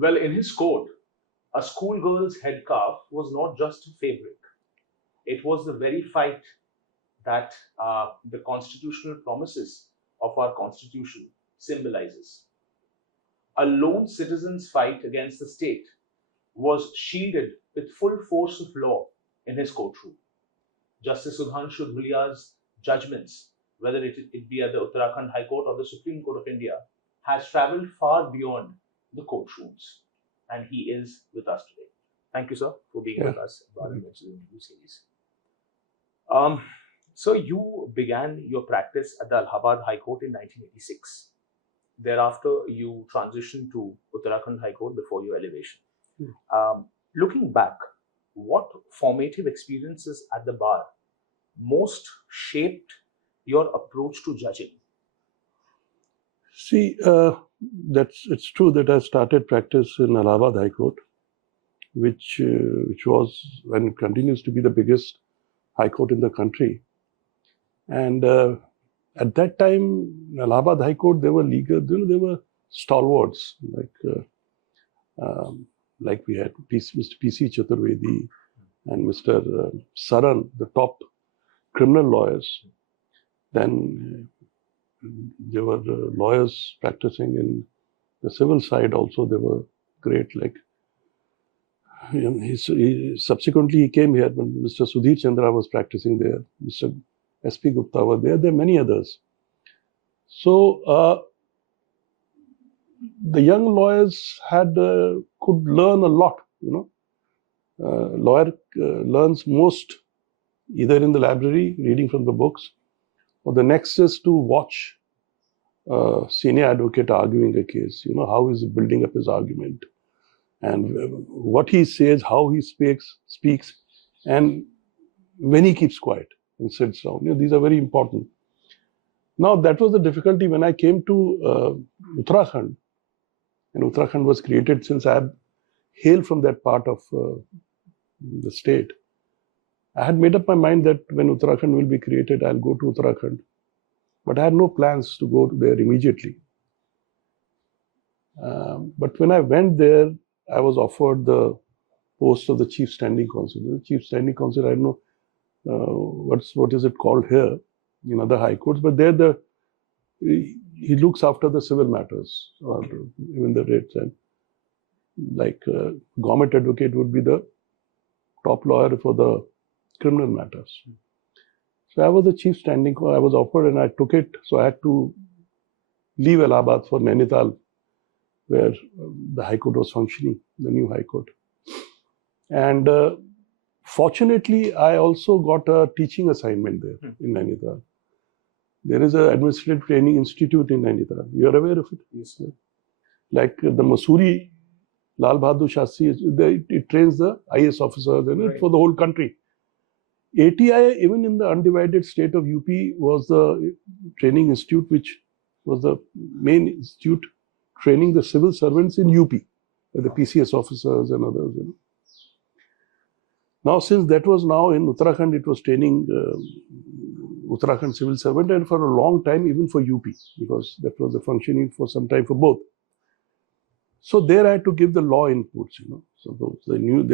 Well, in his court, a schoolgirl's headscarf was not just a fabric. It was the very fight that the constitutional promises of our constitution symbolizes. A lone citizen's fight against the state was shielded with full force of law in his courtroom. Justice Sudhanshu Dhulia's judgments, whether it be at the Uttarakhand High Court or the Supreme Court of India, has traveled far beyond the courtrooms. And he is with us today. Thank you, sir, for being with us in the interview series. So you began your practice at the Allahabad High Court in 1986. Thereafter, you transitioned to Uttarakhand High Court before your elevation. Looking back, what formative experiences at the bar most shaped your approach to judging? See, it's true that I started practice in Allahabad High Court, which was and continues to be the biggest high court in the country. And at that time, in Allahabad High Court, there were there were stalwarts like we had Mr. P.C. Chaturvedi and Mr. Saran, the top criminal lawyers. Then there were lawyers practicing in the civil side also. They were great. Like subsequently he came here when Mr. Sudhir Chandra was practicing there. Mr. S.P. Gupta was there. There are many others. So the young lawyers could learn a lot. Lawyer learns most either in the library, reading from the books, or the next is to watch a senior advocate arguing a case. How is he building up his argument, and what he says, how he speaks, and when he keeps quiet and sits down. These are very important. Now, that was the difficulty when I came to Uttarakhand, and Uttarakhand was created since I hail from that part of the state. I had made up my mind that when Uttarakhand will be created, I'll go to Uttarakhand. But I had no plans to go there immediately. But when I went there, I was offered the post of the Chief Standing Counsel. The Chief Standing Counsel, I don't know what is it called here in other high courts, but there he looks after the civil matters or even the writs, and like government advocate would be the top lawyer for the criminal matters. So I was the chief standing. I was offered and I took it. So I had to leave Allahabad for Nainital, where the High Court was functioning, the new High Court. And fortunately, I also got a teaching assignment there in Nainital. There is an administrative training institute in Nainital. You are aware of it? Yes, sir. Like the Masuri Lal Bahadur Shastri, it trains the IAS officers for the whole country. ATI, even in the undivided state of UP, was the training institute, which was the main institute training the civil servants in UP, the PCS officers and others. Now, since that was now in Uttarakhand, it was training Uttarakhand civil servant, and for a long time, even for UP, because that was the functioning for some time for both. So there I had to give the law inputs, So the new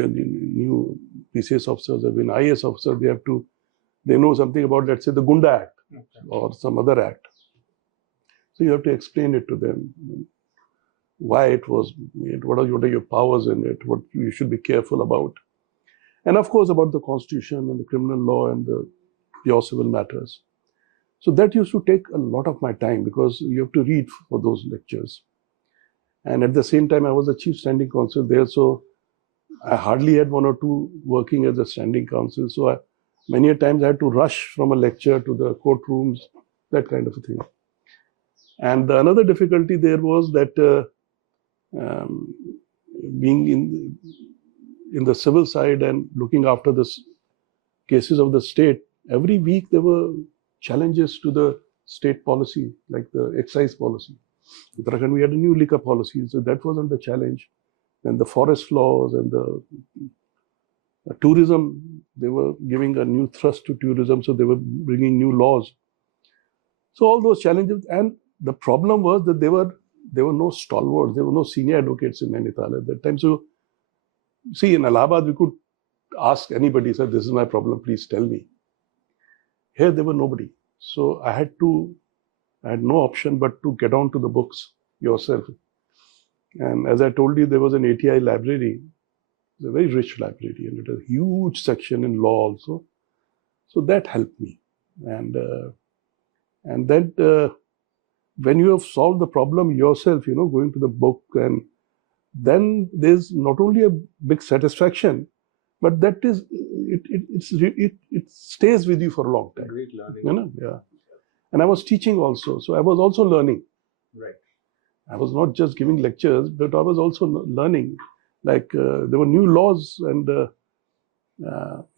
PCS officers have been IAS officers. They know something about, let's say, the Gunda Act or some other act. So you have to explain it to them, why it was made, what are your powers in it, what you should be careful about. And of course, about the constitution and the criminal law and the pure civil matters. So that used to take a lot of my time because you have to read for those lectures. And at the same time, I was the chief standing counsel there. So I hardly had one or two working as a standing counsel. So many a times I had to rush from a lecture to the courtrooms, that kind of a thing. And another difficulty there was that being in the civil side and looking after the cases of the state, every week there were challenges to the state policy, like the excise policy. In Uttarakhand, we had a new liquor policy, so that wasn't the challenge. And the forest laws and the tourism, they were giving a new thrust to tourism, so they were bringing new laws. So all those challenges, and the problem was that they were there were no stalwarts, there were no senior advocates in Nainital at that time. So, see, in Allahabad, we could ask anybody, sir, this is my problem, please tell me. Here, there were nobody. So, I had no option but to get on to the books yourself. And as I told you, there was an ATI library. It's a very rich library, and it has a huge section in law also. So that helped me. And then when you have solved the problem yourself, going to the book, and then there's not only a big satisfaction, but that is it stays with you for a long time. Great learning. Yeah. And I was teaching also, so I was also learning. Right. I was not just giving lectures, but I was also learning. Like there were new laws, and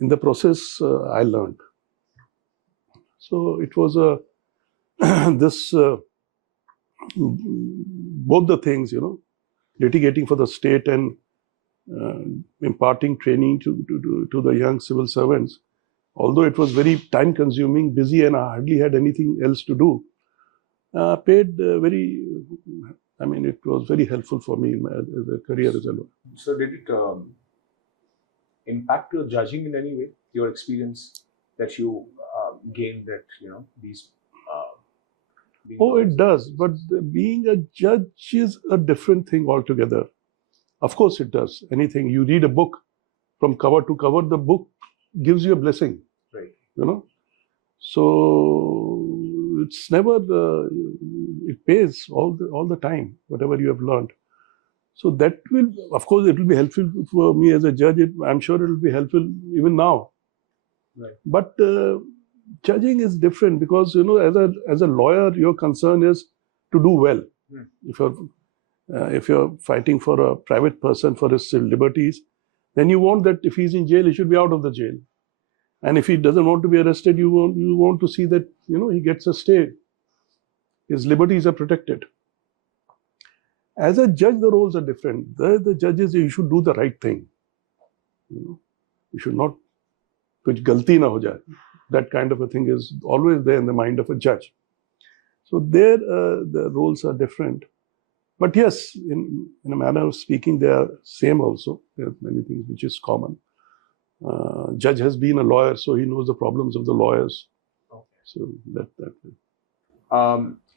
in the process, I learned. So it was both the things, litigating for the state and imparting training to the young civil servants. Although it was very time consuming, busy, and I hardly had anything else to do, it was very helpful for me as a career as a lawyer. So did it impact your judging in any way, your experience that you gained that, these... it does. But being a judge is a different thing altogether. Of course it does. Anything, you read a book from cover to cover, the book gives you a blessing. Right. So it's never, it pays all the time, whatever you have learned. So that will, of course, it will be helpful for me as a judge. I'm sure it will be helpful even now. Right. But judging is different because, as a lawyer, your concern is to do well. If you're fighting for a private person for his civil liberties, then you want that if he's in jail, he should be out of the jail. And if he doesn't want to be arrested, you want to see that, he gets a stay. His liberties are protected. As a judge, the roles are different. The judges, you should do the right thing. You should not, kuch galti na ho jaye. That kind of a thing is always there in the mind of a judge. So there, the roles are different. But yes, in a manner of speaking, they are same also. There are many things which is common. Judge has been a lawyer, so he knows the problems of the lawyers. Okay. So that way.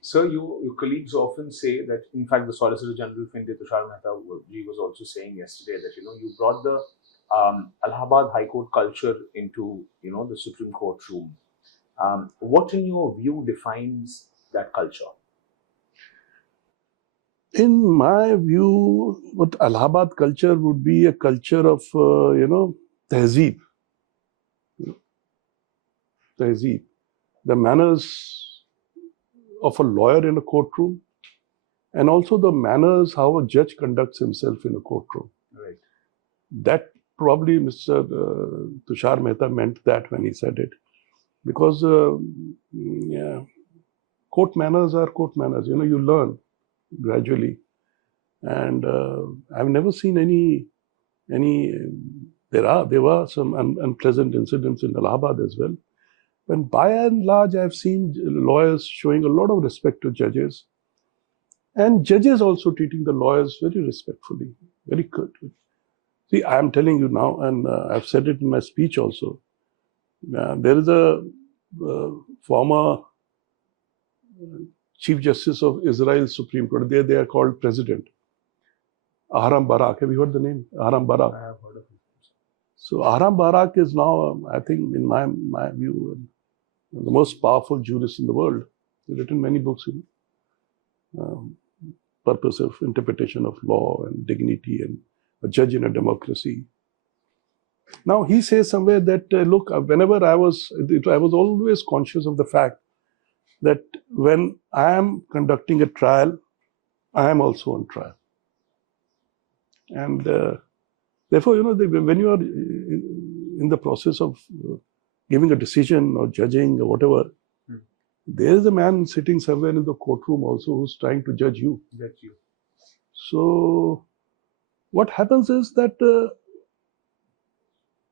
Sir, your colleagues often say that, in fact, the Solicitor General of India, Tushar Mehta, he was also saying yesterday that, you brought the Allahabad High Court culture into, the Supreme Courtroom. What, in your view, defines that culture? In my view, what Allahabad culture would be a culture of, tehzeeb. Tehzeeb. The manners of a lawyer in a courtroom, and also the manners how a judge conducts himself in a courtroom. Right. That probably Mr. Tushar Mehta meant that when he said it. Because court manners are court manners. You learn gradually. And I've never seen any there were some unpleasant incidents in Allahabad as well. But by and large, I've seen lawyers showing a lot of respect to judges, and judges also treating the lawyers very respectfully, very good. See, I am telling you now, and I've said it in my speech also. There is a former Chief Justice of Israel's Supreme Court. They are called President. Aharam Barak. Have you heard the name? Aharam Barak. I have heard of it. So Aharam Barak is now, I think, in my view, the most powerful jurist in the world. He's written many books in purpose of interpretation of law and dignity and a judge in a democracy. Now he says somewhere that, look, whenever I was always conscious of the fact that when I am conducting a trial, I am also on trial. And therefore, when you are in the process of giving a decision or judging or whatever, there is a man sitting somewhere in the courtroom also who's trying to judge you. Judge you. So what happens is that,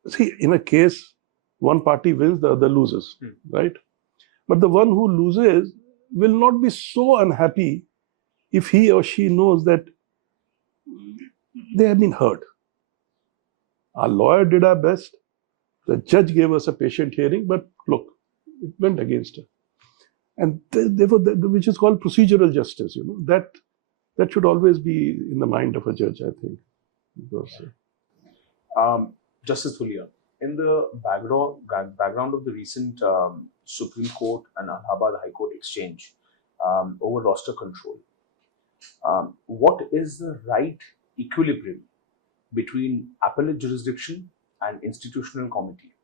see, in a case, one party wins, the other loses, right? But the one who loses will not be so unhappy if he or she knows that they have been heard. Our lawyer did our best. The judge gave us a patient hearing, but look, it went against her. And therefore, which is called procedural justice, that should always be in the mind of a judge, I think. Because, Justice Dhulia, in the background of the recent Supreme Court and Allahabad High Court exchange over roster control, what is the right equilibrium between appellate jurisdiction and institutional comity?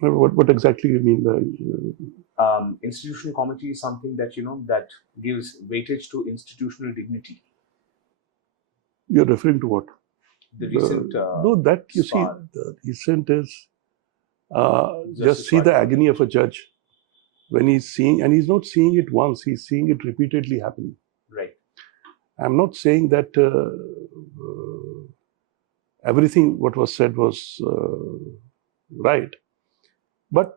what exactly you mean by institutional comity is something that that gives weightage to institutional dignity. You're referring to what? The recent no, that you see, the recent is just see Party. the agony of a judge when he's seeing, and he's not seeing it once, he's seeing it repeatedly happening. Right. I'm not saying that everything what was said was right, but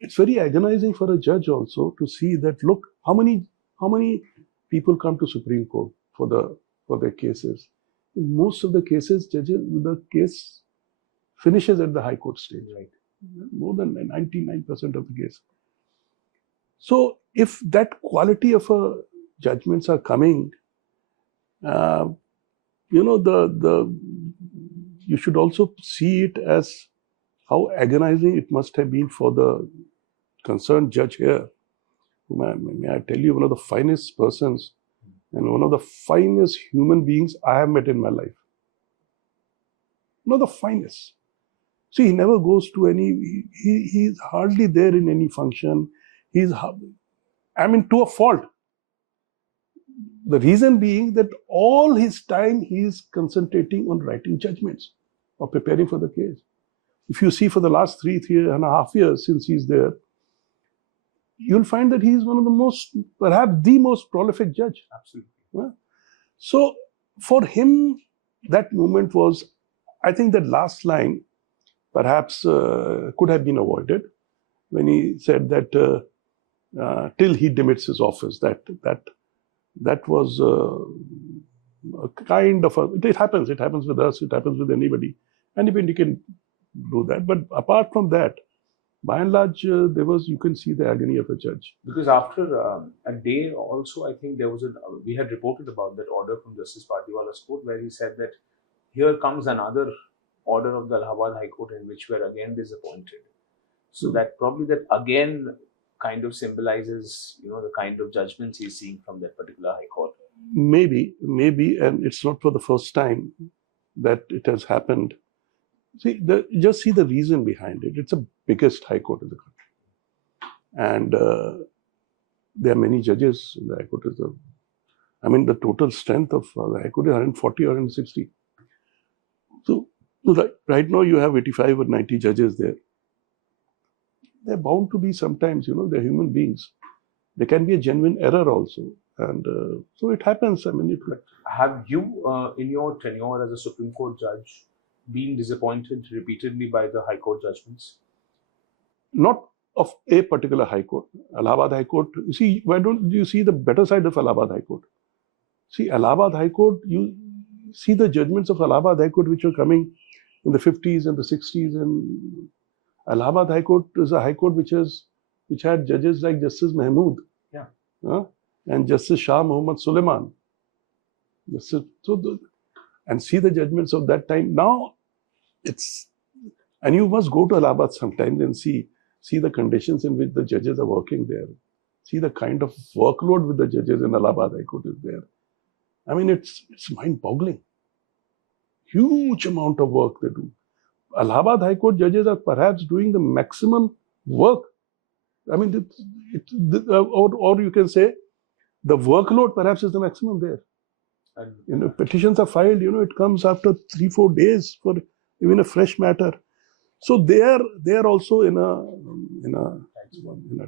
it's very agonizing for a judge also to see that, look, how many people come to Supreme Court for their cases. In most of the cases, the case finishes at the High Court stage. Right. More than 99% of the case. So if that quality of judgments are coming, you should also see it as how agonizing it must have been for the concerned judge here. May I tell you, one of the finest persons and one of the finest human beings I have met in my life. One of the finest. See, he never goes to any, he's hardly there in any function. To a fault. The reason being that all his time he is concentrating on writing judgments or preparing for the case. If you see for the last three and a half years since he's there, you'll find that he's one of the most, perhaps the most prolific judge. Absolutely. Yeah? So for him, that moment was, I think that last line perhaps could have been avoided when he said that till he demits his office, that was a kind of it happens with us, it happens with anybody can do that. But apart from that, by and large, you can see the agony of a judge. Because after a day also, I think we had reported about that order from Justice Partiwala's court where he said that here comes another order of the Allahabad High Court in which we're again disappointed. So that probably that again kind of symbolizes, the kind of judgments he's seeing from that particular High Court. Maybe, and it's not for the first time that it has happened. Just see the reason behind it. It's the biggest High Court in the country. And there are many judges in the High Court. The total strength of the High Court is 140 or 160. So right now you have 85 or 90 judges there. They're bound to be sometimes, they're human beings. There can be a genuine error also. And so it happens. Have you, in your tenure as a Supreme Court judge, been disappointed repeatedly by the High Court judgments? Not of a particular High Court. Allahabad High Court, you see, why don't you see the better side of Allahabad High Court? See, Allahabad High Court, you see the judgments of Allahabad High Court which are coming in the 50s and the 60s, and Allahabad High Court is a High Court which had judges like Justice Mahmood, and Justice Shah Muhammad Suleiman. And see the judgments of that time. Now, and you must go to Allahabad sometimes and see the conditions in which the judges are working there. See the kind of workload with the judges in Allahabad High Court is there. It's mind-boggling. Huge amount of work they do. Allahabad High Court judges are perhaps doing the maximum work. Or you can say the workload perhaps is the maximum there. And petitions are filed, it comes after 3-4 days for even a fresh matter. So they are also in a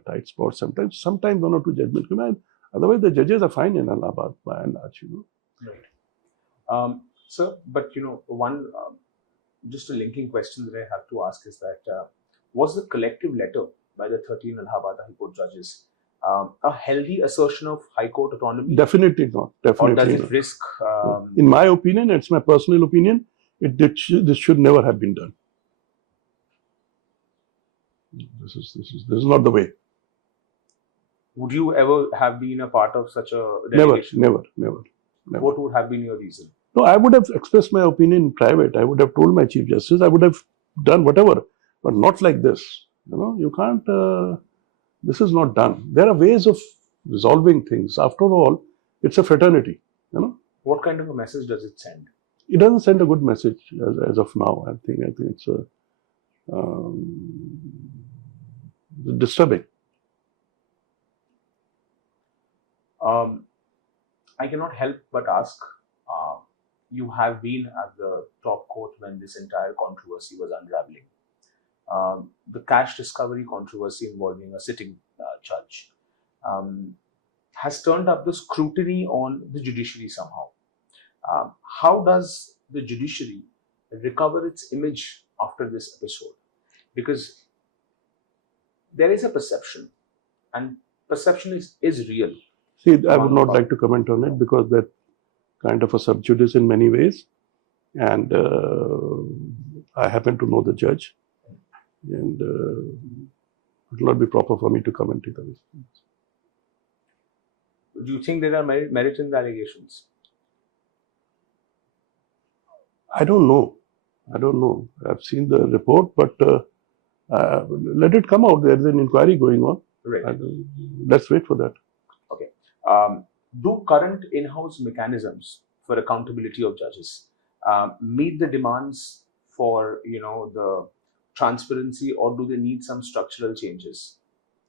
tight spot sometimes. Sometimes 1 or 2 judgments come in. Otherwise, the judges are fine in Allahabad by and large, Right. Sir, but one just a linking question that I have to ask is that was the collective letter by the 13 Allahabad High Court judges a healthy assertion of High Court autonomy? Definitely not. Or does Definitely it not. risk? In my opinion, it's my personal opinion, this should never have been done. This is not the way. Would you ever have been a part of such a Never, delegation? never. What would have been your reason? No, I would have expressed my opinion in private. I would have told my Chief Justice. I would have done whatever, but not like this. You know, you can't. This is not done. There are ways of resolving things. After all, it's a fraternity. You know. What kind of a message does it send? It doesn't send a good message as of now. I think it's disturbing. I cannot help but ask. You have been at the top court when this entire controversy was unraveling. The cash discovery controversy involving a sitting judge has turned up the scrutiny on the judiciary somehow. How does the judiciary recover its image after this episode? Because there is a perception, and perception is real. See, I would not like to comment on it because that kind of a sub judice in many ways, and I happen to know the judge, and it will not be proper for me to comment either. Do you think there are merit in the allegations? I don't know. I've seen the report, but let it come out. There is an inquiry going on. Right. Let's wait for that. Okay. Do current in-house mechanisms for accountability of judges meet the demands for the transparency, or do they need some structural changes?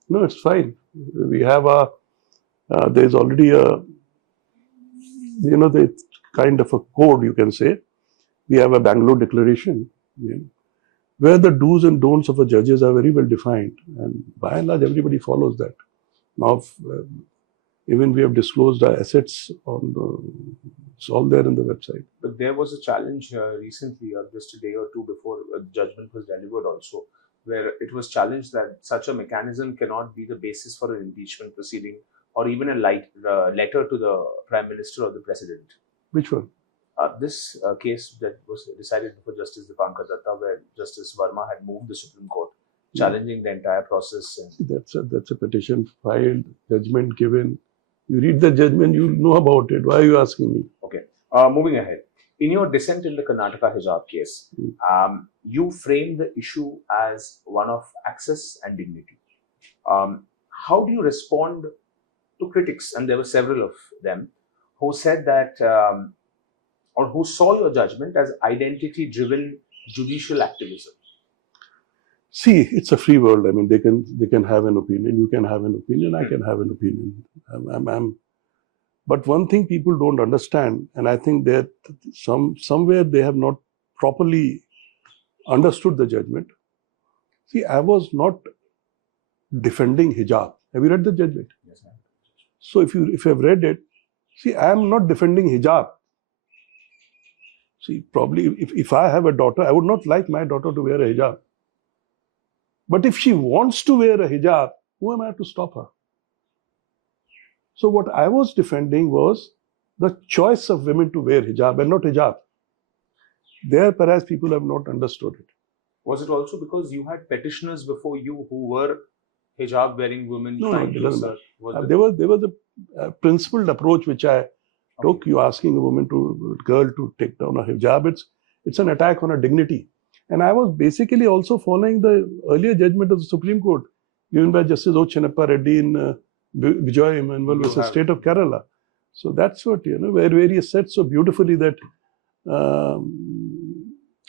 No, it's fine. We have there's already the kind of a code, you can say. We have a Bangalore Declaration, where the do's and don'ts of a judges are very well defined, and by and large everybody follows that. Now, even we have disclosed our assets it's all there in the website. But there was a challenge recently, or just a day or two before a judgment was delivered also, where it was challenged that such a mechanism cannot be the basis for an impeachment proceeding or even a letter to the Prime Minister or the President. Which one? This case that was decided before Justice Dipankar Datta, where Justice Verma had moved the Supreme Court, challenging the entire process. That's a petition filed, judgment given. You read the judgment, you know about it. Why are you asking me? Okay. Moving ahead. In your dissent in the Karnataka hijab case, you framed the issue as one of access and dignity. How do you respond to critics, and there were several of them, who said that, or who saw your judgment as identity-driven judicial activism? See, it's a free world. I mean, they can have an opinion. You can have an opinion. I can have an opinion. But one thing people don't understand, and I think that somewhere they have not properly understood the judgment. See, I was not defending hijab. Have you read the judgment? Yes, ma'am. So if you have read it, see, I am not defending hijab. See, probably if I have a daughter, I would not like my daughter to wear a hijab. But if she wants to wear a hijab, who am I to stop her? So what I was defending was the choice of women to wear hijab and not hijab. There, perhaps people have not understood it. Was it also because you had petitioners before you who were hijab-wearing women? No, there was a principled approach which I took. You asking a girl to take down a hijab, it's an attack on her dignity. And I was basically also following the earlier judgment of the Supreme Court given by Justice O. Chenappa Reddy in Vijay Emmanuel versus State of Kerala. So that's what, where he said so beautifully that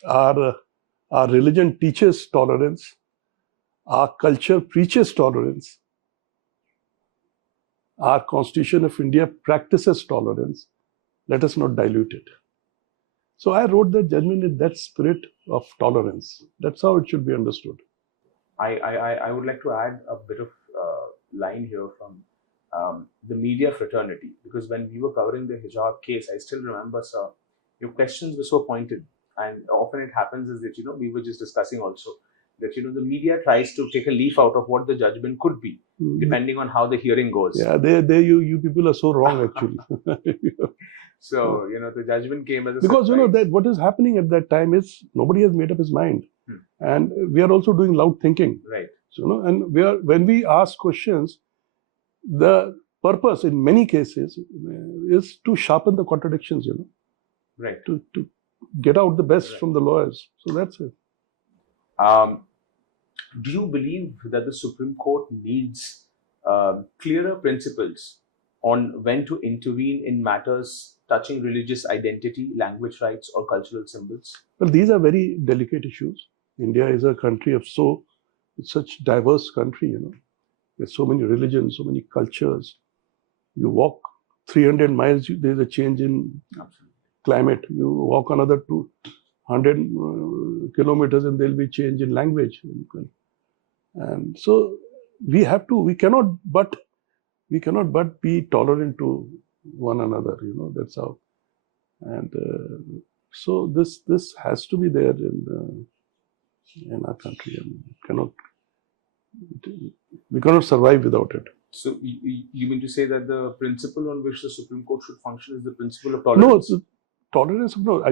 our religion teaches tolerance, our culture preaches tolerance, our Constitution of India practices tolerance. Let us not dilute it. So I wrote that judgment in that spirit of tolerance. That's how it should be understood. I would like to add a bit of line here from the media fraternity, because when we were covering the hijab case, I still remember, sir, your questions were so pointed, and often it happens is that we were just discussing also that the media tries to take a leaf out of what the judgment could be, depending on how the hearing goes. Yeah, you people are so wrong actually. So the judgment came as a because surprise. that what is happening at that time is nobody has made up his mind, and we are also doing loud thinking. Right. So and when we ask questions, the purpose in many cases is to sharpen the contradictions. Right. To get out the best from the lawyers. So that's it. Do you believe that the Supreme Court needs clearer principles on when to intervene in matters touching religious identity, language rights, or cultural symbols? Well, these are very delicate issues. India is a country of such diverse country, There's so many religions, so many cultures. You walk 300 miles, there's a change in climate. You walk another 200 kilometers and there'll be change in language. And so we cannot but be tolerant to one another, that's how. And so this has to be there in our country. We cannot survive without it. So you mean to say that the principle on which the Supreme Court should function is the principle of tolerance? No, tolerance. No,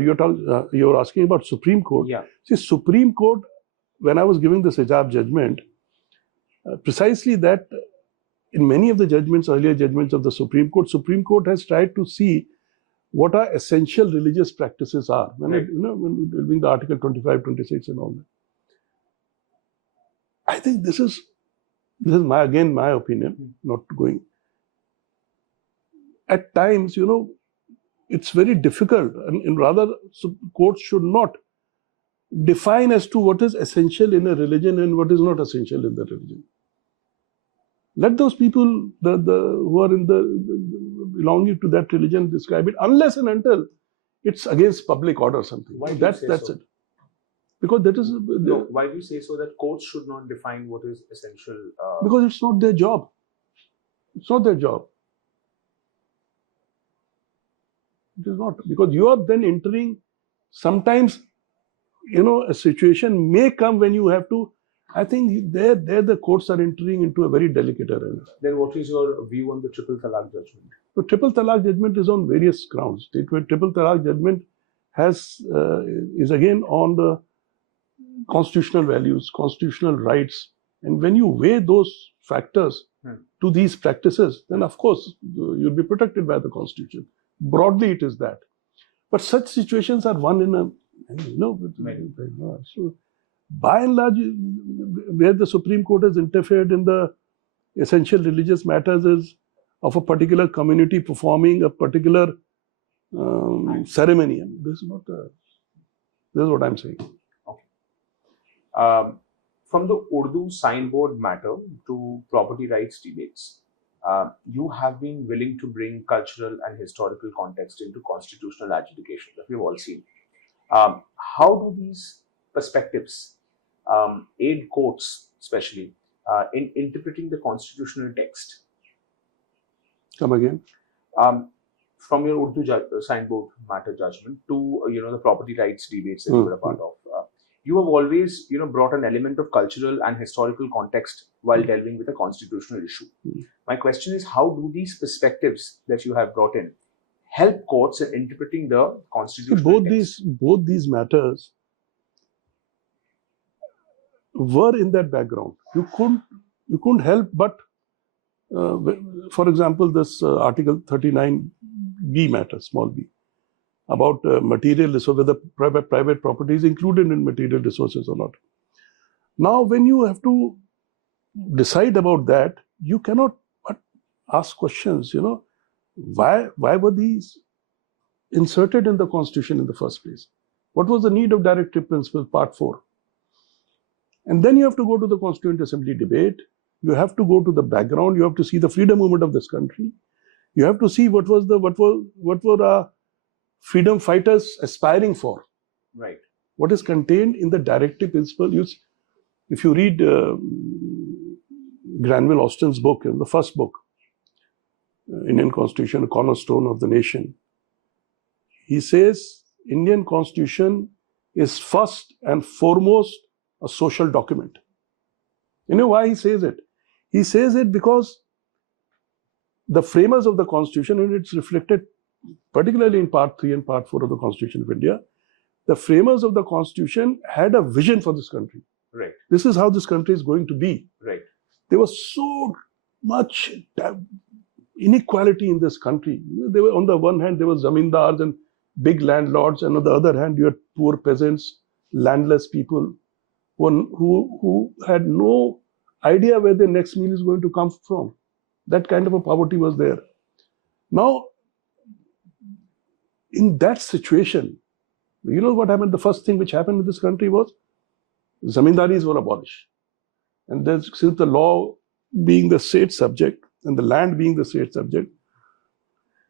you're asking about Supreme Court. Yeah. See, Supreme Court, when I was giving this hijab judgment, precisely that in many of the earlier judgments of the Supreme Court has tried to see what our essential religious practices are. When when doing the Article 25, 26 and all that. I think this is my opinion, not going. At times, it's very difficult, and rather courts should not define as to what is essential in a religion and what is not essential in the religion. Let those people who are belonging to that religion describe it, unless and until it's against public order or something. Why that's so? It. Because that is why do you say so that courts should not define what is essential? Because it's not their job. It's not their job. It is not, because you are then entering. Sometimes, a situation may come when you have to. I think there the courts are entering into a very delicate arena. Then what is your view on the triple talaq judgment? The triple talaq judgment is on various grounds. The triple talaq judgment is again on the constitutional values, constitutional rights, and when you weigh those factors to these practices, then of course you'll be protected by the Constitution. Broadly, it is that. But such situations are one in a, so by and large, where the Supreme Court has interfered in the essential religious matters is of a particular community performing a particular ceremony. This is what I'm saying. Okay. From the Urdu signboard matter to property rights debates, you have been willing to bring cultural and historical context into constitutional adjudication that we've all seen. How do these perspectives aid courts, especially in interpreting the constitutional text? Come again? From your Urdu signboard matter judgment to the property rights debates that you were a part of, you have always brought an element of cultural and historical context while delving with a constitutional issue. My question is, how do these perspectives that you have brought in help courts in interpreting the constitutional text? Both these matters were in that background. You couldn't help but, for example, this Article 39B matter, small b, about material resources, whether private property is included in material resources or not. Now, when you have to decide about that, you cannot but ask questions. Why were these inserted in the Constitution in the first place? What was the need of directive principle, Part 4? And then you have to go to the Constituent Assembly debate. You have to go to the background. You have to see the freedom movement of this country. You have to see what were our freedom fighters aspiring for. Right. What is contained in the directive principle. If you read Granville Austin's book, the first book, Indian Constitution, a cornerstone of the nation, he says Indian Constitution is first and foremost a social document. You know why he says it? He says it because the framers of the Constitution, and it's reflected particularly in Part 3 and Part 4 of the Constitution of India, the framers of the Constitution had a vision for this country. Right. This is how this country is going to be. Right. There was so much inequality in this country. There were, on the one hand, there were zamindars and big landlords, and on the other hand, you had poor peasants, landless people who had no idea where their next meal is going to come from. That kind of a poverty was there. Now, in that situation, you know what happened? The first thing which happened in this country was zamindaris were abolished. And then, since the law being the state subject and the land being the state subject,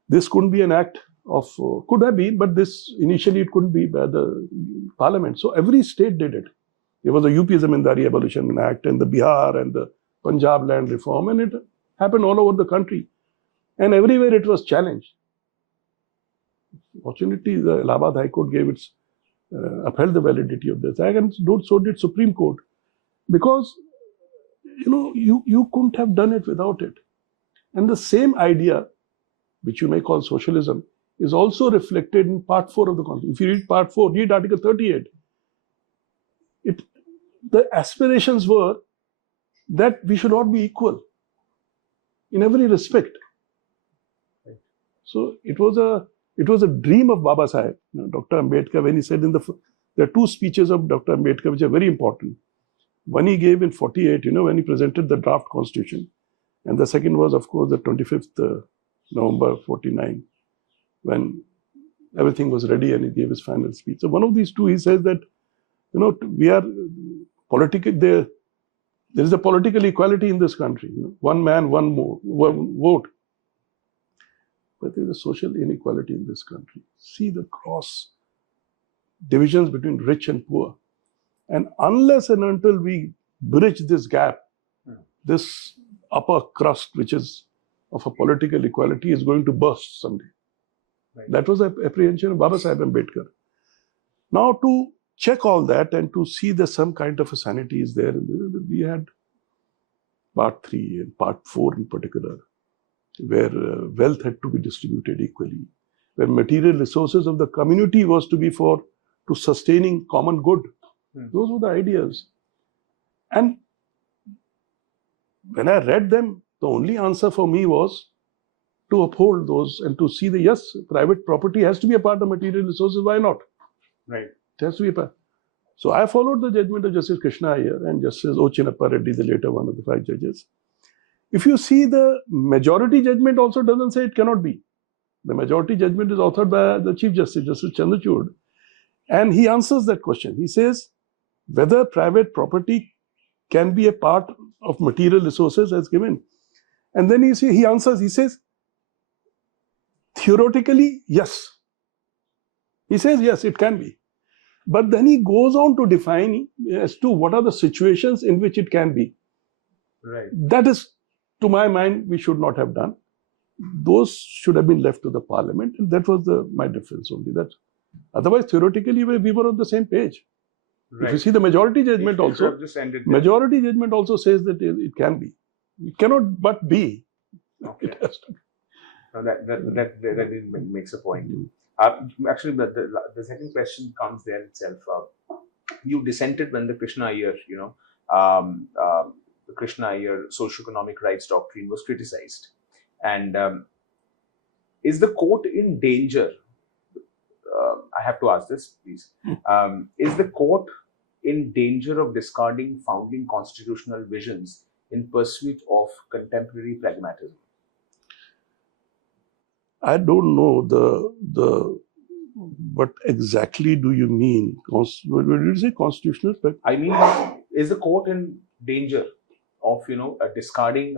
this couldn't be an act of, could have been, but this initially it couldn't be by the parliament. So every state did it. There was a UP Zamindari Abolition Act and the Bihar and the Punjab Land Reform, and it happened all over the country. And everywhere it was challenged. Fortunately, the Allahabad High Court gave its, upheld the validity of this act, and so did Supreme Court. Because, you know, you couldn't have done it without it. And the same idea, which you may call socialism, is also reflected in Part 4 of the Constitution. If you read Part 4, read Article 38. The aspirations were that we should all be equal in every respect. Right. So it was a dream of Baba Saheb, Dr. Ambedkar, when he said there are two speeches of Dr. Ambedkar which are very important. One he gave in 48, when he presented the draft constitution. And the second was, of course, the 25th November 49, when everything was ready and he gave his final speech. So one of these two, he says that, we are political, there is a political equality in this country. One man, one vote. But there is a social inequality in this country. See the gross divisions between rich and poor. And unless and until we bridge this gap, this upper crust, which is of a political equality, is going to burst someday. Right. That was the apprehension of Baba Saheb Ambedkar. Now, to check all that and to see that some kind of a sanity is there, we had Part 3 and Part 4 in particular, where wealth had to be distributed equally, where material resources of the community was to be to sustaining common good. Those were the ideas. And when I read them, the only answer for me was to uphold those and to see yes, private property has to be a part of material resources. Why not? Right. It has to be a part. So I followed the judgment of Justice Krishna Iyer and Justice O. Chinnappa Reddy, the later one of the 5 judges. If you see, the majority judgment also doesn't say it cannot be. The majority judgment is authored by the Chief Justice, Justice Chandrachud. And he answers that question. He says whether private property can be a part of material resources as given. And then he answers, he says, theoretically, yes. He says, yes, it can be. But then he goes on to define as to what are the situations in which it can be. Right. That is, to my mind, we should not have done. Those should have been left to the parliament. And that was my difference only. That otherwise, theoretically, we were on the same page. Right. If you see the majority judgment also, majority judgment also says that it can be. It cannot but be. Okay. It has to be. No, that makes a point. Actually, the second question comes there itself. You dissented when the Krishna Iyer, the Krishna Iyer socio-economic rights doctrine was criticized. And is the court in danger? I have to ask this, please. Is the court in danger of discarding founding constitutional visions in pursuit of contemporary pragmatism? I don't know what exactly do you mean? What did you say? Constitutional? I mean, is the court in danger of discarding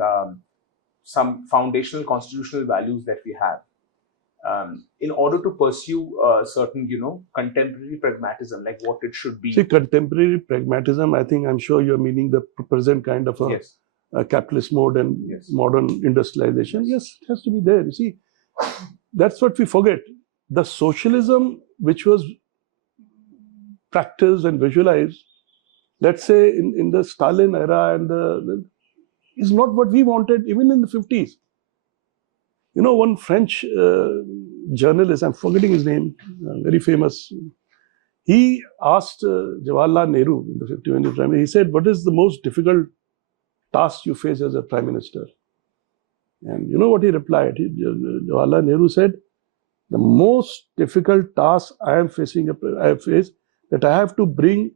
some foundational constitutional values that we have in order to pursue certain contemporary pragmatism, like what it should be? See, contemporary pragmatism, I'm sure you're meaning the present kind of a capitalist mode and modern industrialization. Yes, it has to be there. You see, that's what we forget. The socialism which was practiced and visualized let's say in the Stalin era and is not what we wanted even in the 50s. You know, one French journalist, I'm forgetting his name, very famous, he asked Jawaharlal Nehru in the 51st Prime Minister, he said, what is the most difficult task you face as a Prime Minister? And you know what he replied? Jawaharlal Nehru said, the most difficult task I have faced that I have to bring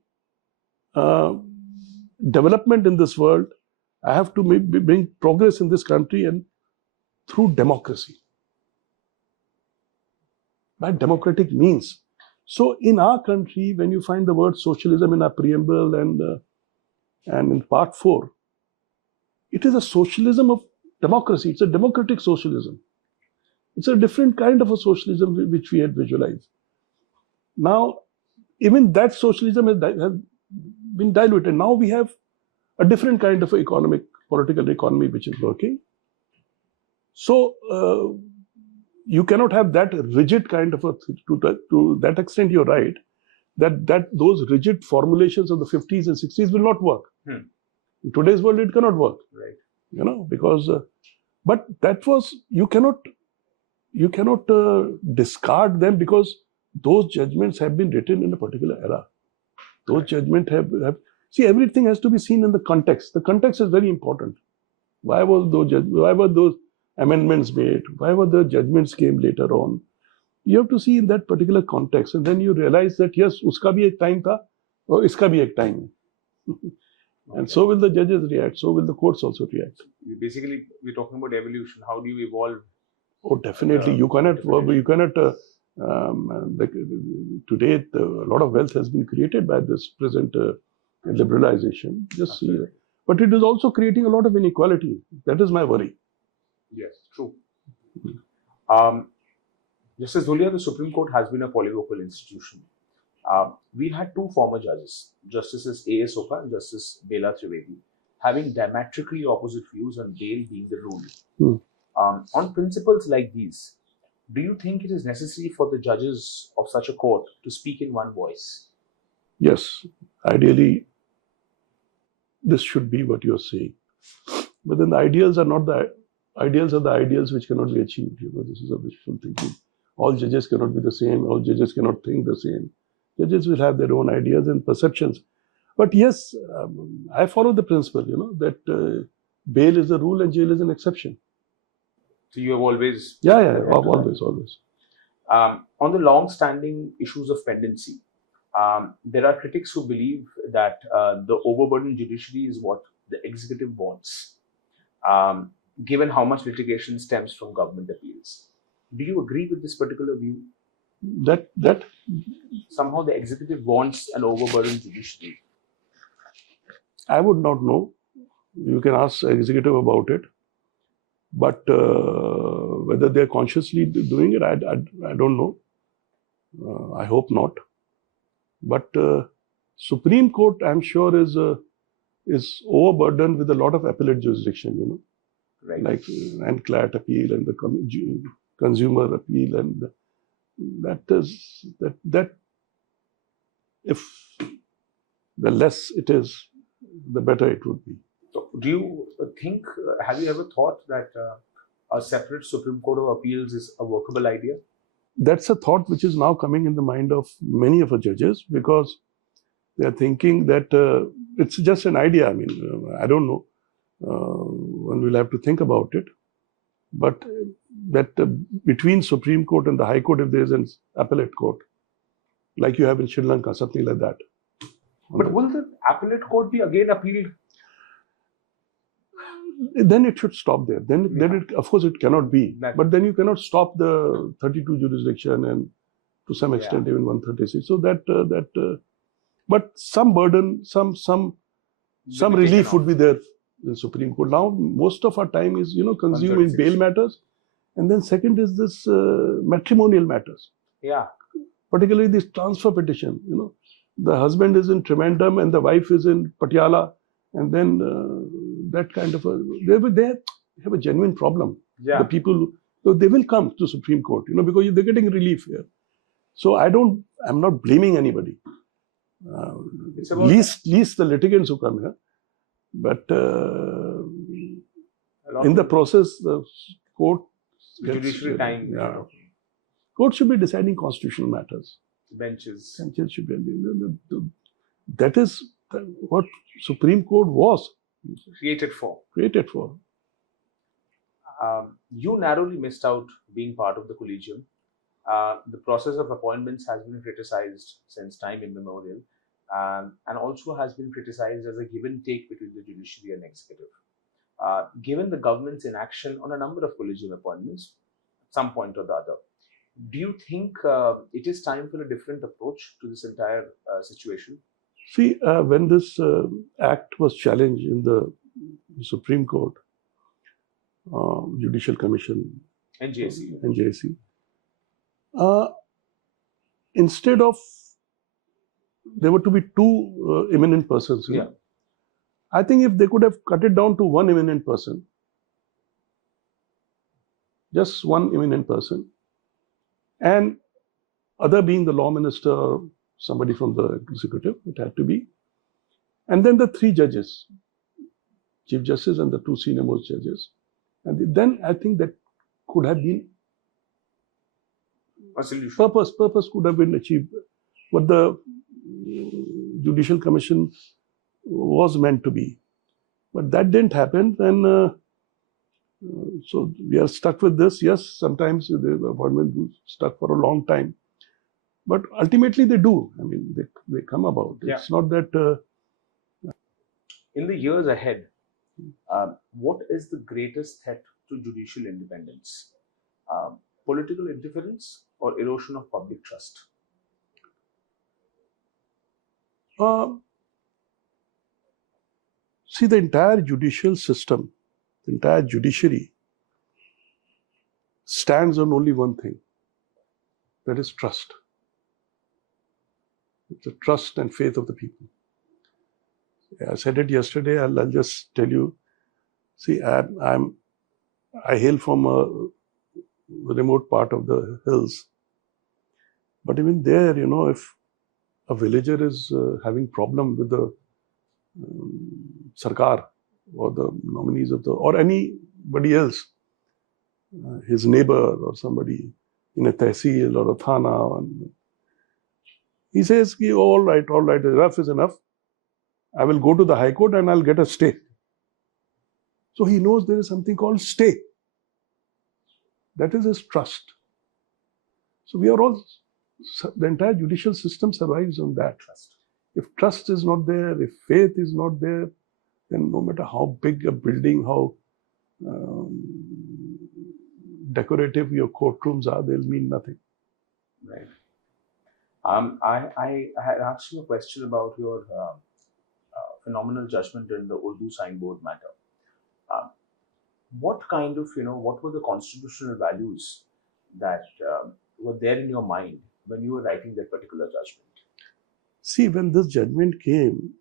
development in this world. I have to bring progress in this country and through democracy, by democratic means. So in our country, when you find the word socialism in our preamble and in part 4, it is a socialism of democracy. It's a democratic socialism. It's a different kind of a socialism which we had visualized. Now, even that socialism has been diluted. Now we have a different kind of political economy which is working. So you cannot have that rigid kind of to that extent. You're right that those rigid formulations of the 50s and 60s will not work. In today's world, it cannot work. Right. You know, because but that was you cannot discard them because those judgments have been written in a particular era. Those judgments have see, everything has to be seen in the context. The context is very important. Why were those amendments made? Why were the judgments came later on? You have to see in that particular context, and then you realize that yes, uska bhi ek time tha, aur iska bhi ek time hai. And so will the judges react. So will the courts also react. Basically, we're talking about evolution. How do you evolve? Oh, definitely. You cannot. Today, a lot of wealth has been created by this present liberalization. Just see, but it is also creating a lot of inequality. That is my worry. Yes, true. Justice Dhulia, the Supreme Court has been a polyvocal institution. We had two former judges, Justices A.S. Oka and Justice Bela Trivedi, having diametrically opposite views on bail being the rule. On principles like these, do you think it is necessary for the judges of such a court to speak in one voice? Yes, ideally, this should be what you're saying. But then the ideals are not the ideals are the ideals which cannot be achieved. You know, this is a wishful thinking. All judges cannot be the same. All judges cannot think the same. Judges will have their own ideas and perceptions. But yes, I follow the principle, you know, that bail is a rule and jail is an exception. So you have always... Yeah, always. On the long-standing issues of pendency, there are critics who believe that the overburdened judiciary is what the executive wants, given how much litigation stems from government appeals. Do you agree with this particular view? That somehow the executive wants an overburdened judiciary? I would not know. You can ask the executive about it. But whether they're consciously doing it, I don't know. I hope not. But Supreme Court, I'm sure, is overburdened with a lot of appellate jurisdiction, you know, right. Like NCLAT appeal and the consumer appeal, and that if the less it is, the better it would be. So do you think, have you ever thought that a separate Supreme Court of Appeals is a workable idea? That's a thought which is now coming in the mind of many of the judges, because they are thinking that it's just an idea. I mean, I don't know. One will have to think about it. But that between Supreme Court and the High Court, if there is an appellate court, like you have in Sri Lanka, something like that. But will the appellate court be again appealed? Then it should stop there. Then it, of course, it cannot be. But then you cannot stop the 32 jurisdiction and to some extent even 136. So but some burden, some relief would be there in the Supreme Court. Now, most of our time is, you know, consumed in bail matters. And then second is this matrimonial matters. Yeah. Particularly this transfer petition, you know. The husband is in Trivandrum and the wife is in Patiala. And then that kind of they have a genuine problem. Yeah. The people, so they will come to Supreme Court, you know, because they're getting relief here. So I'm not blaming anybody. It's about least the litigants who come here, but along in the with process, the court judiciary time. Yeah. Court should be deciding constitutional matters. Benches. Benches should be. That is what Supreme Court was Created for. created for. You narrowly missed out being part of the collegium. The process of appointments has been criticized since time immemorial, and also has been criticized as a give and take between the judiciary and executive. Given the government's inaction on a number of collegium appointments, at some point or the other, do you think it is time for a different approach to this entire situation? See, when this act was challenged in the Supreme Court, Judicial Commission, NJC, instead of there were to be two eminent persons, yeah. I think if they could have cut it down to one eminent person, just one eminent person, and other being the law minister or somebody from the executive, it had to be, and then the three judges, Chief Justice and the two senior most judges, and then I think that could have been a solution. Purpose could have been achieved, what the Judicial Commission was meant to be, but that didn't happen, and so we are stuck with this. Yes, sometimes the appointment is stuck for a long time, but ultimately they do. I mean, they come about. Yeah. It's not that. In the years ahead, what is the greatest threat to judicial independence? Political interference or erosion of public trust? See, the entire judicial system, the entire judiciary stands on only one thing, that is trust. It's the trust and faith of the people. I said it yesterday, I'll just tell you. See, I hail from a remote part of the hills. But even there, if a villager is having problem with the Sarkar or the nominees of or anybody else, his neighbor or somebody in a tehsil or a thana, he says, all right, enough is enough. I will go to the High Court and I'll get a stay. So he knows there is something called stay. That is his trust. So we are all, the entire judicial system survives on that trust. If trust is not there, if faith is not there, then no matter how big a building, how decorative your courtrooms are, they'll mean nothing. Right. I had asked you a question about your phenomenal judgment in the Urdu signboard matter. What kind of, what were the constitutional values that were there in your mind when you were writing that particular judgment? See, when this judgment came,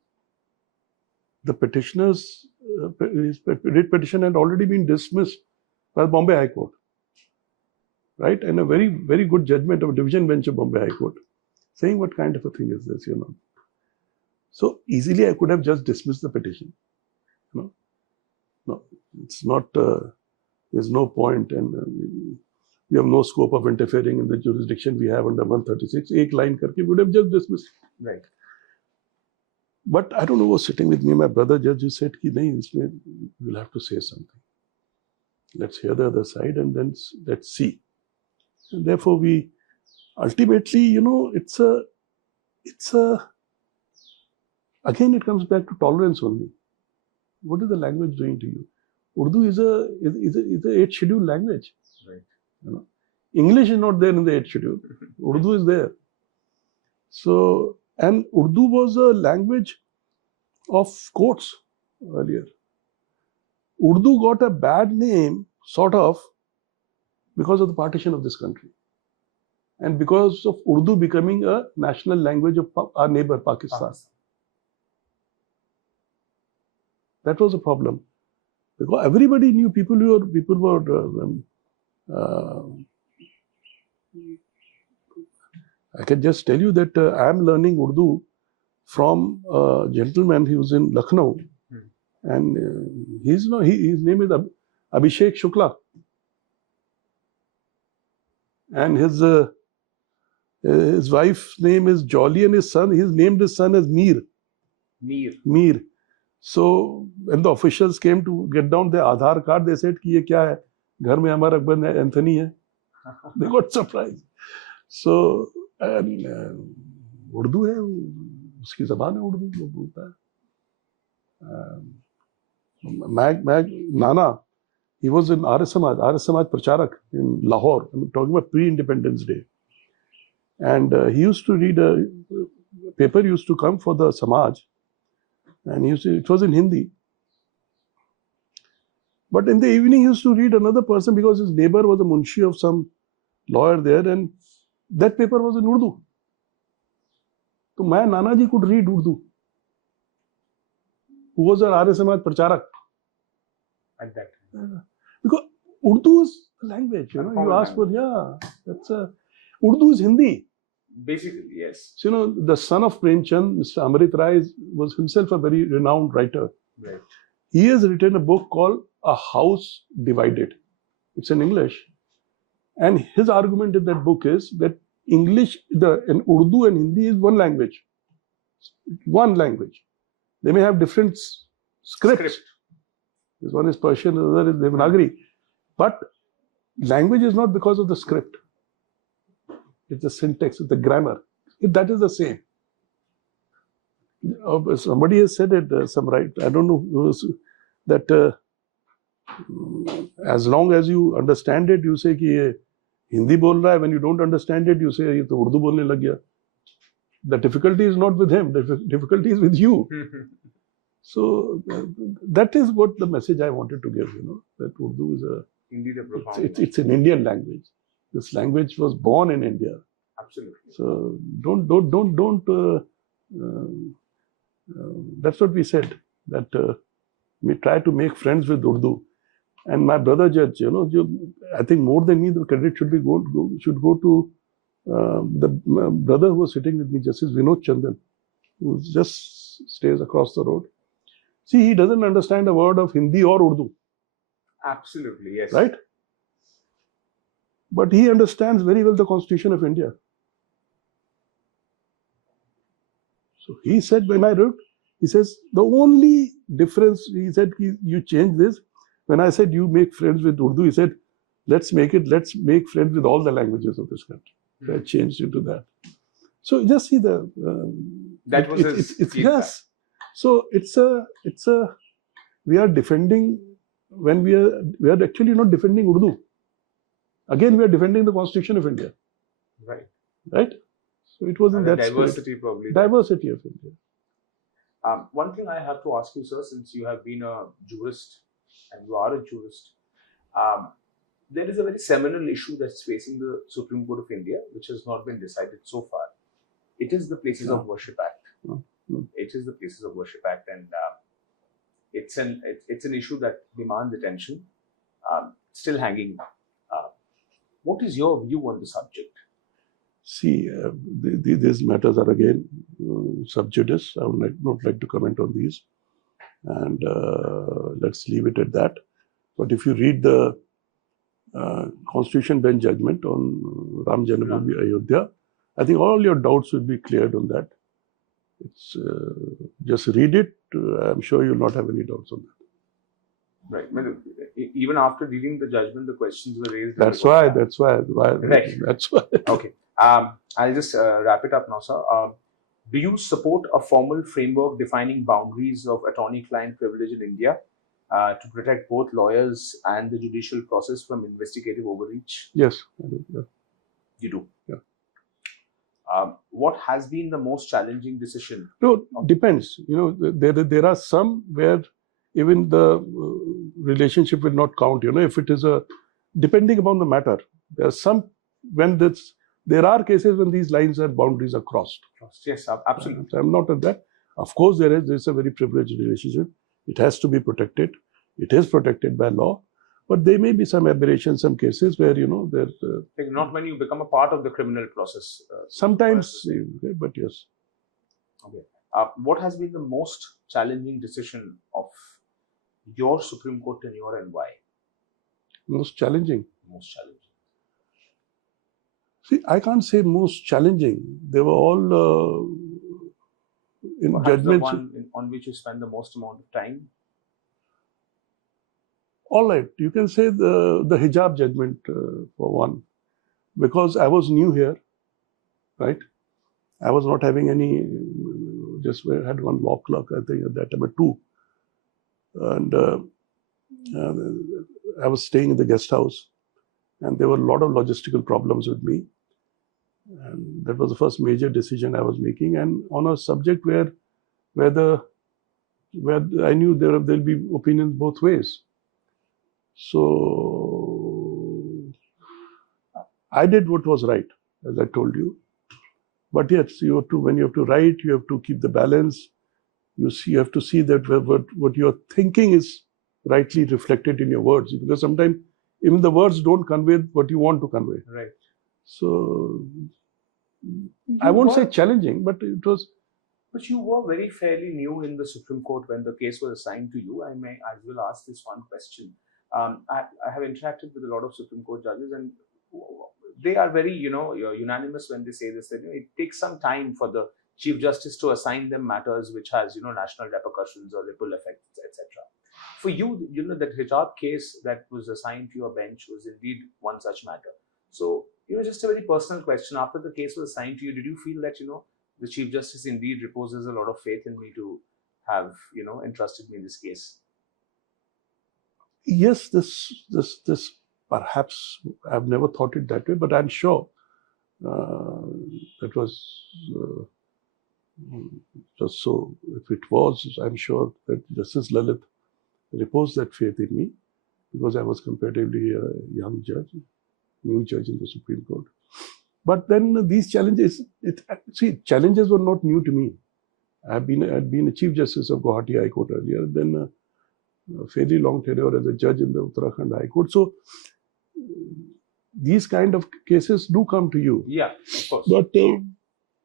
the petitioner's writ petition had already been dismissed by the Bombay High Court, right? And a very, very good judgment of a division bench of Bombay High Court, saying what kind of a thing is this, So easily I could have just dismissed the petition. No, it's not, there's no point, and we have no scope of interfering in the jurisdiction we have under 136. Ek line karke, we would have just dismissed. Right. But I don't know who was sitting with me, my brother judge, who said, we'll have to say something. Let's hear the other side and then let's see. And therefore we, ultimately, it's again, it comes back to tolerance only. What is the language doing to you? Urdu is a 8th schedule language. Right. English is not there in the 8th schedule. Urdu is there. So, and Urdu was a language of courts earlier. Urdu got a bad name, sort of, because of the partition of this country. And because of Urdu becoming a national language of our neighbor, Pakistan. That was a problem. Because everybody knew, people were I can just tell you that I am learning Urdu from a gentleman. He was in Lucknow, and his name is Abhishek Shukla, and his wife's name is Jolly, and he's named his son as Mir. Mir. So when the officials came to get down their Aadhaar card, they said, "कि ये क्या है? घर में हमारा Akbar Anthony है." They got surprised. So and Urdu है, उसकी ज़बान है उर्दू, वो बोलता है. Nana, he was in Arya Samaj Pracharak in Lahore. I'm talking about pre-Independence Day. And he used to read a paper used to come for the Samaj, and it was in Hindi. But in the evening, he used to read another person because his neighbor was a munshi of some lawyer there, and that paper was in Urdu. So my Nanaji could read Urdu, who was an Arya Samaj Pracharak. At that time. Because Urdu is a language, you ask for, Urdu is Hindi. Basically, yes. So, the son of Premchand, Mr. Amrit Rai, was himself a very renowned writer. Right. He has written a book called A House Divided. It's in English. And his argument in that book is that English, and Urdu and Hindi is one language. One language. They may have different scripts. This one is Persian, the other is Devanagari. But language is not because of the script. It's the syntax, it's the grammar. That is the same. Somebody has said it, I don't know, that as long as you understand it, you say कि ये Hindi बोल रहा है. When you don't understand it, you say ये तो उर्दू बोलने लग गया. The difficulty is not with him. The difficulty is with you. So that is what the message I wanted to give. That Urdu is indeed a profound. It's an Indian language. This language was born in India. Absolutely. So don't. That's what we said. That we try to make friends with Urdu. And my brother judge, I think more than me, the credit should go to the brother who was sitting with me, Justice Vinod Chandan, who just stays across the road. See, he doesn't understand a word of Hindi or Urdu. Absolutely, yes. Right? But he understands very well the Constitution of India. So he said, when I wrote, he says, the only difference, he said, you change this. When I said, you make friends with Urdu, he said, let's make friends with all the languages of this country. I changed into that. So just see that was his yes. So we are defending, when we are actually not defending Urdu. Again, we are defending the Constitution of India. Right. Right? So it was in that diversity spirit. Probably. Diversity of India. One thing I have to ask you, sir, since you have been a jurist and you are a jurist, there is a very seminal issue that's facing the Supreme Court of India, which has not been decided so far. It is the Places of Worship Act. It is the Places of Worship Act, and it's an issue that demands attention. Still hanging. What is your view on the subject? See, these matters are again sub judice. I would not like to comment on these, and let's leave it at that. But if you read the Constitution Bench judgment on Ram Janmabhoomi Ayodhya, I think all your doubts will be cleared on that. It's just read it. I'm sure you'll not have any doubts on that. Right. Even after reading the judgment, the questions were raised. That's why. Right. That's why. Okay. I'll just wrap it up now, sir. Do you support a formal framework defining boundaries of attorney-client privilege in India to protect both lawyers and the judicial process from investigative overreach? Yes, I do. Yeah. You do? Yeah. What has been the most challenging decision? No, depends. There are some where even the relationship will not count. If it is depending upon the matter. There are some when there are cases when these lines and boundaries are crossed. Yes, absolutely. I'm not at that. Of course, there's a very privileged relationship. It has to be protected. It is protected by law. But there may be some aberrations, some cases where, there's... like not when you become a part of the criminal process. Sometimes, but yes. Okay. What has been the most challenging decision of your Supreme Court tenure and why? Most challenging. Most challenging. See, I can't say most challenging. They were all in Perhaps judgments. the one on which you spend the most amount of time? All right, you can say the hijab judgment for one, because I was new here, right? I was not having any, just had one law clerk, I think, at that time, but two. And I was staying in the guest house, and there were a lot of logistical problems with me. And that was the first major decision I was making, and on a subject where I knew there'll be opinions both ways. So I did what was right, as I told you. But yes, when you have to write, you have to keep the balance. You have to see that what you're thinking is rightly reflected in your words, because sometimes even the words don't convey what you want to convey. Right. So I won't say challenging, but it was. But you were very fairly new in the Supreme Court when the case was assigned to you. I will ask this one question. I have interacted with a lot of Supreme Court judges, and they are very, unanimous when they say this, that it takes some time for the Chief Justice to assign them matters which has, national repercussions or ripple effects, etc. For you, that hijab case that was assigned to your bench was indeed one such matter. So, just a very personal question. After the case was assigned to you, did you feel that, the Chief Justice indeed reposes a lot of faith in me to have, entrusted me in this case? Yes, this perhaps I've never thought it that way, but I'm sure that was just so. If it was, I'm sure that Justice Lalit reposed that faith in me, because I was comparatively a young judge, new judge in the Supreme Court. But then these challenges, challenges were not new to me. I'd been a Chief Justice of Guwahati High Court earlier, then a fairly long tenure as a judge in the Uttarakhand High Court. So these kind of cases do come to you. Yeah, of course. But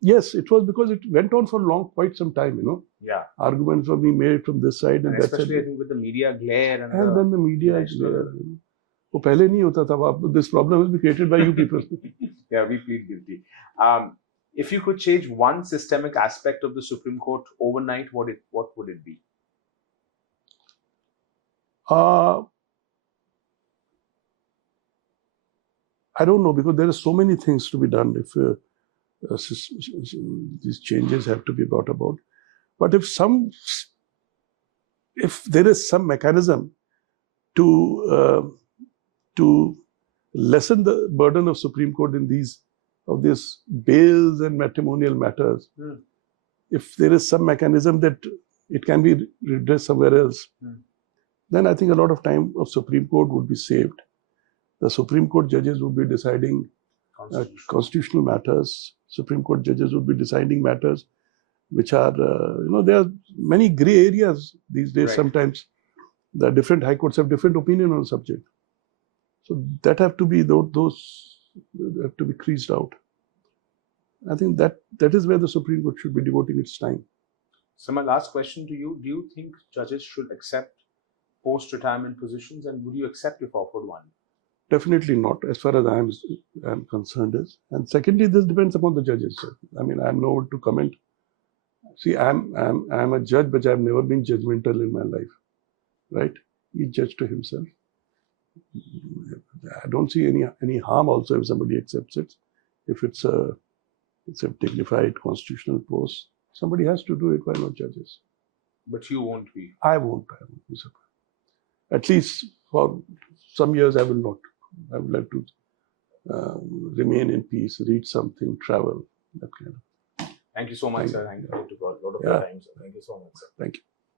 yes, it was because it went on for quite some time, Yeah. Arguments were being made from this side and that side. Especially I think with the media glare and then the media glare. वो पहले नहीं होता था. This problem has been created by you people. Yeah, we plead guilty. If you could change one systemic aspect of the Supreme Court overnight, what would it be? I don't know, because there are so many things to be done if these changes have to be brought about. But if there is some mechanism to lessen the burden of Supreme Court in these bails and matrimonial matters, if there is some mechanism that it can be redressed somewhere else, then I think a lot of time of Supreme Court would be saved. The Supreme Court judges would be deciding constitutional matters. Supreme Court judges would be deciding matters which are, there are many gray areas these days. Right. Sometimes the different high courts have different opinion on the subject. So that have to be, those have to be creased out. I think that is where the Supreme Court should be devoting its time. So my last question to you, do you think judges should accept post-retirement positions, and would you accept if offered one? Definitely not, as far as I am concerned. And secondly, this depends upon the judges. I mean, I'm no one to comment. See, I'm a judge, but I've never been judgmental in my life, right? Each judge to himself. I don't see any harm also if somebody accepts it. If it's a dignified constitutional post, somebody has to do it. Why not judges? But you won't be. I won't be surprised. At least for some years, I will not. I would like to remain in peace, read something, travel, that kind of. Thank you so much, sir. Thank you. Took a lot of your time, sir. Thank you so much, sir. Thank you.